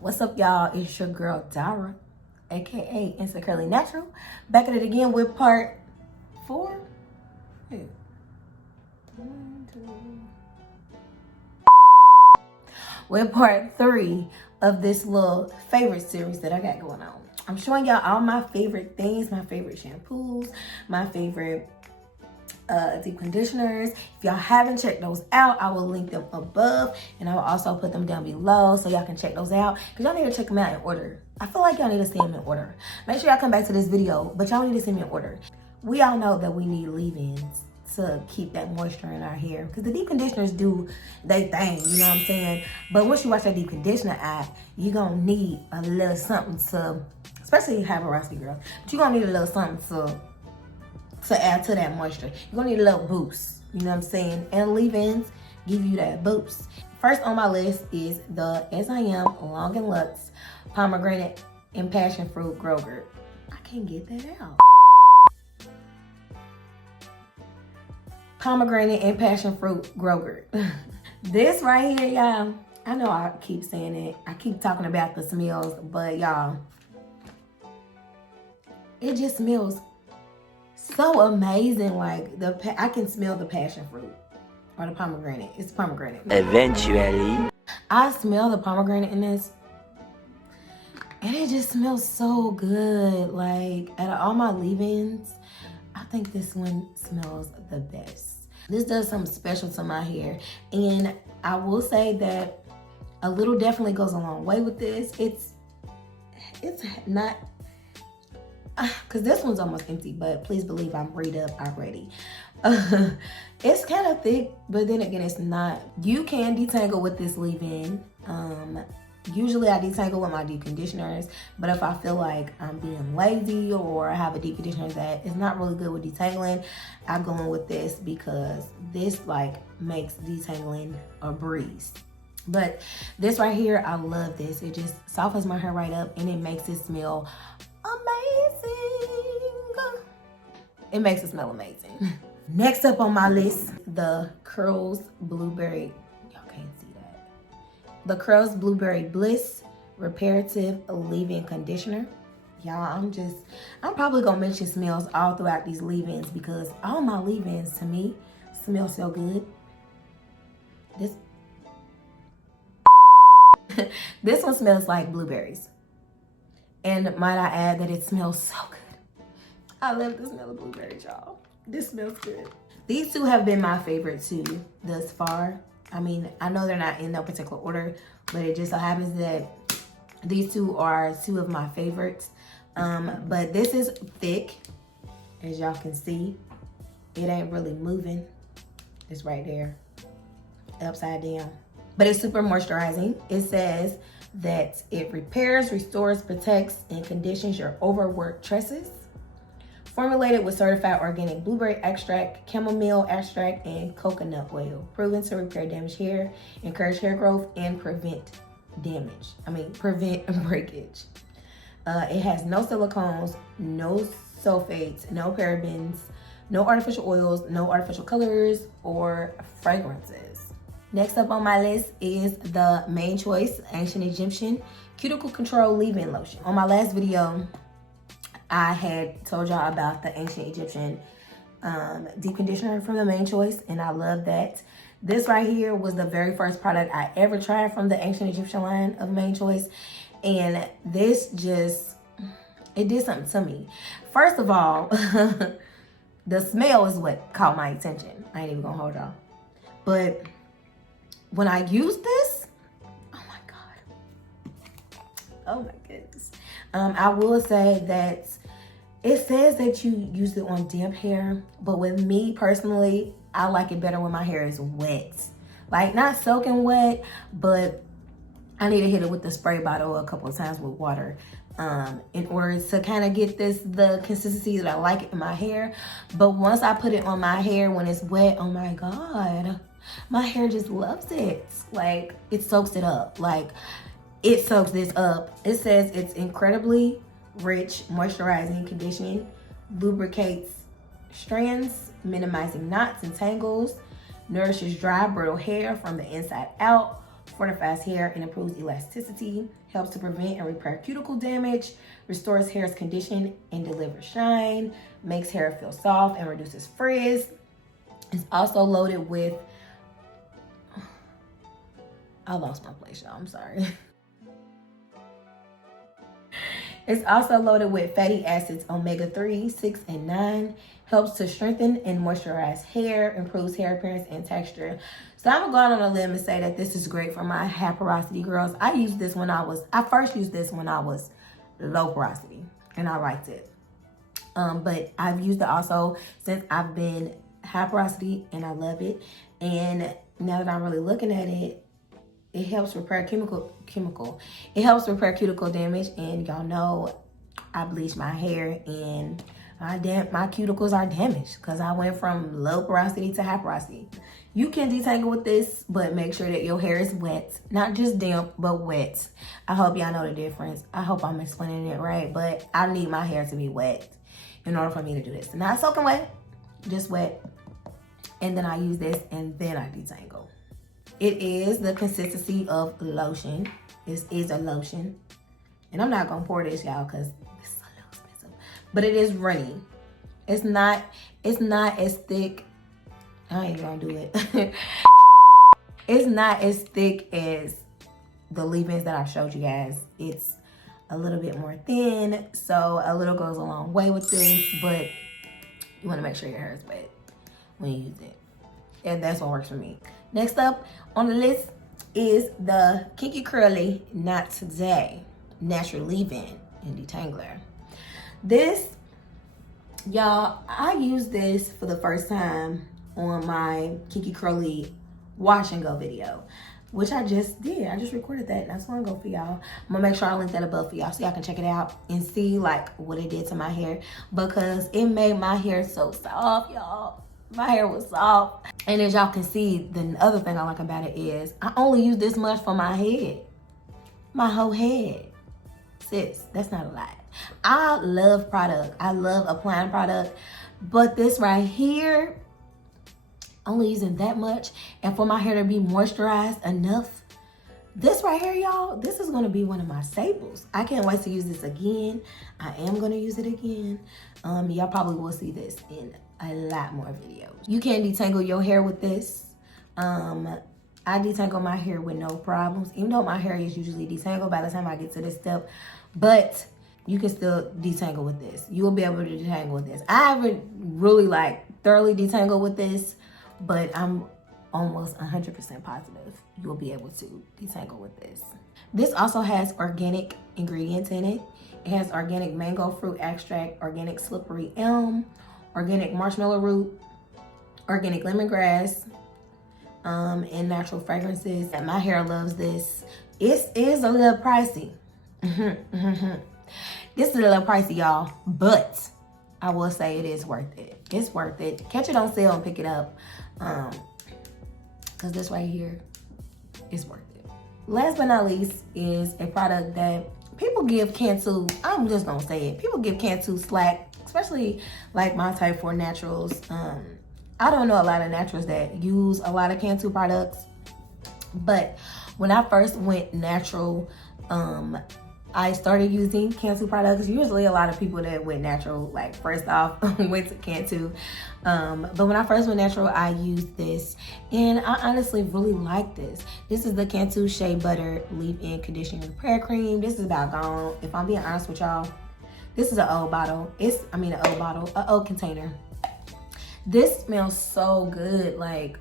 What's up, y'all? It's your girl Dara, aka Insecurelynatural, back at it again with part 4. Wait. 1, 2. With part 3 of this little favorite series that I got going on. I'm showing y'all all my favorite things, my favorite shampoos, my favorite deep conditioners. If y'all haven't checked those out, I will link them above, and I will also put them down below so y'all can check those out, because y'all need to check them out in order. I feel like y'all need to see them in order. Make sure y'all come back to this video, but y'all need to see them in order. We all know that we need leave-ins to keep that moisture in our hair, because the deep conditioners do they thing, you know what I'm saying? But once you wash that deep conditioner out, you're gonna need a little something to, especially if you have a raspy girl, but you're gonna need a little something to add to that moisture. You're gonna need a little boost, you know what I'm saying? And leave-ins give you that boost. First on my list is the S.I.M. Long Luxe Pomegranate and Passion Fruit Grogurt. I can't get that out. Pomegranate and Passion Fruit Grogurt. This right here, y'all, I know I keep saying it. I keep talking about the smells, but y'all, it just smells so amazing. Like I can smell the passion fruit or the pomegranate. It's pomegranate. Eventually, I smell the pomegranate in this, and it just smells so good. Like out of all my leave-ins, I think this one smells the best. This does something special to my hair, and I will say that a little definitely goes a long way with this. It's not, because this one's almost empty, but please believe I'm read up already. It's kind of thick, but then again, it's not. You can detangle with this leave-in. Usually I detangle with my deep conditioners, but if I feel like I'm being lazy or I have a deep conditioner that is not really good with detangling, I go in with this, because this like makes detangling a breeze. But this right here, I love this. It just softens my hair right up, and it makes it smell amazing. It makes it smell amazing. Next up on my list, the Curls Blueberry. Y'all can't see that. The Curls Blueberry Bliss Reparative Leave-In Conditioner. Y'all, I'm probably gonna mention smells all throughout these leave-ins, because all my leave-ins to me smell so good. This one smells like blueberries. And might I add that it smells so good. I love the smell of blueberries, y'all. This smells good. These two have been my favorite too thus far. I mean, I know they're not in no particular order, but it just so happens that these two are two of my favorites. But this is thick, as y'all can see. It ain't really moving. It's right there, upside down. But it's super moisturizing. It says that it repairs, restores, protects, and conditions your overworked tresses. Formulated with certified organic blueberry extract, chamomile extract, and coconut oil. Proven to repair damaged hair, encourage hair growth, and prevent breakage. It has no silicones, no sulfates, no parabens, no artificial oils, no artificial colors or fragrances. Next up on my list is the Main Choice Ancient Egyptian Cuticle Control Leave-In Lotion. On my last video, I had told y'all about the Ancient Egyptian deep conditioner from the Main Choice, and I love that. This right here was the very first product I ever tried from the Ancient Egyptian line of Main Choice, and this it did something to me. First of all, the smell is what caught my attention. I ain't even gonna hold y'all. But when I used this, oh my God. Oh my goodness. I will say that it says that you use it on damp hair, but with me personally, I like it better when my hair is wet. Like not soaking wet, but I need to hit it with the spray bottle a couple of times with water in order to kind of get the consistency that I like in my hair. But once I put it on my hair when it's wet, oh my God, my hair just loves it. Like it soaks it up. Like it soaks this up. It says it's incredibly rich, moisturizing, conditioning, lubricates strands, minimizing knots and tangles, nourishes dry, brittle hair from the inside out, fortifies hair and improves elasticity, helps to prevent and repair cuticle damage, restores hair's condition and delivers shine, makes hair feel soft and reduces frizz. It's also loaded with, I lost my place, y'all, I'm sorry. It's also loaded with fatty acids omega-3, 6, and 9. Helps to strengthen and moisturize hair, improves hair appearance and texture. So I'm gonna go out on a limb and say that this is great for my high porosity girls. I first used this when I was low porosity and I liked it. But I've used it also since I've been high porosity and I love it. And now that I'm really looking at it, it helps repair It helps repair cuticle damage, and y'all know I bleach my hair and my cuticles are damaged because I went from low porosity to high porosity. You can detangle with this, but make sure that your hair is wet, not just damp, but wet. I hope y'all know the difference. I hope I'm explaining it right, but I need my hair to be wet in order for me to do this. Not soaking wet, just wet. And then I use this and then I detangle. It is the consistency of lotion. This is a lotion. And I'm not gonna pour this, y'all, because this is a little expensive. But it is runny. It's not as thick. I ain't gonna do it. It's not as thick as the leave-ins that I showed you guys. It's a little bit more thin, so a little goes a long way with this, but you wanna make sure your hair is wet when you use it. And that's what works for me. Next up on the list is the Kinky Curly Not Today Natural Leave-In and Detangler. This, y'all, I used this for the first time on my Kinky Curly wash and go video, which I just did. I just recorded that not so long ago for y'all. I'm gonna make sure I link that above for y'all so y'all can check it out and see like what it did to my hair, because it made my hair so soft, y'all. My hair was soft. And as y'all can see, the other thing I like about it is I only use this much for my head. My whole head. Sis, that's not a lie. I love product. I love applying product. But this right here, only using that much. And for my hair to be moisturized enough. This right here, y'all, this is going to be one of my staples. I can't wait to use this again. I am going to use it again. Y'all probably will see this in a lot more videos. You can detangle your hair with this. I detangle my hair with no problems, even though my hair is usually detangled by the time I get to this step, but you can still detangle with this. You will be able to detangle with this. I haven't really like thoroughly detangled with this, but I'm almost 100% positive you will be able to detangle with this. This also has organic ingredients in it. It has organic mango fruit extract, organic slippery elm, organic marshmallow root, organic lemongrass, and natural fragrances. And my hair loves this. It is a little pricey. This is a little pricey, y'all, but I will say it is worth it. It's worth it. Catch it on sale and pick it up, because this right here is worth it. Last but not least is a product that people give Cantu, I'm just gonna say it, people give Cantu slack, especially like my type 4 naturals. I don't know a lot of naturals that use a lot of Cantu products, but when I first went natural, I started using Cantu products. Usually a lot of people that went natural, like first off, went to Cantu. But when I first went natural, I used this, and I honestly really like this. This is the Cantu Shea Butter Leave-In Conditioner Repair Cream. This is about gone. If I'm being honest with y'all, this is an old bottle. An old container. This smells so good. Like,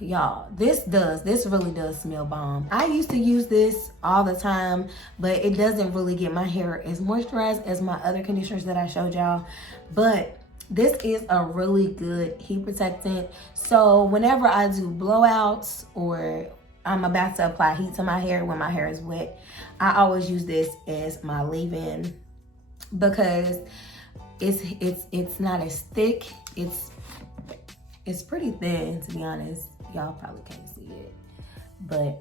y'all, this really does smell bomb. I used to use this all the time, but it doesn't really get my hair as moisturized as my other conditioners that I showed y'all. But this is a really good heat protectant. So whenever I do blowouts or I'm about to apply heat to my hair when my hair is wet, I always use this as my leave-in, because it's not as thick. It's pretty thin, to be honest. Y'all probably can't see it, but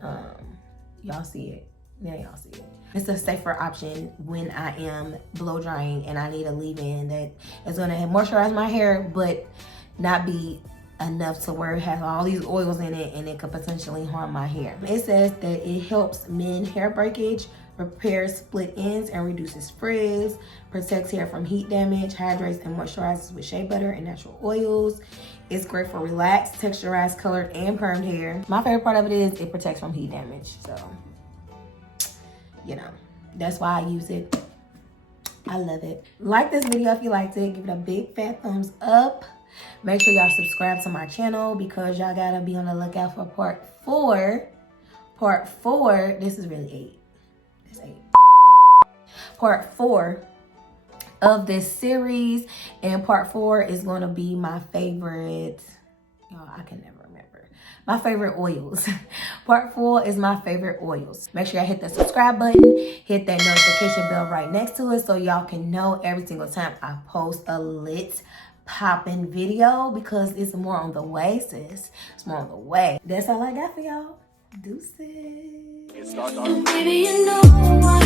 y'all see it. Yeah, y'all see it. It's a safer option when I am blow drying and I need a leave-in that is gonna moisturize my hair but not be enough to where it has all these oils in it and it could potentially harm my hair. It says that it helps mend hair breakage, repairs split ends and reduces frizz, protects hair from heat damage, hydrates and moisturizes with shea butter and natural oils. It's great for relaxed, texturized, colored, and permed hair. My favorite part of it is it protects from heat damage. So, you know, that's why I use it. I love it. Like this video if you liked it. Give it a big fat thumbs up. Make sure y'all subscribe to my channel because y'all gotta be on the lookout for part 4. Part 4, this is really 8. It's 8. Part 4 of this series, and part 4 is going to be my favorite, y'all, I can never remember my favorite oils. Part 4 is my favorite oils. Make sure y'all hit the subscribe button, hit that notification bell right next to it so y'all can know every single time I post a lit popping video, because it's more on the way, sis. It's more on the way. That's all I got for y'all. Deuces. Baby, you know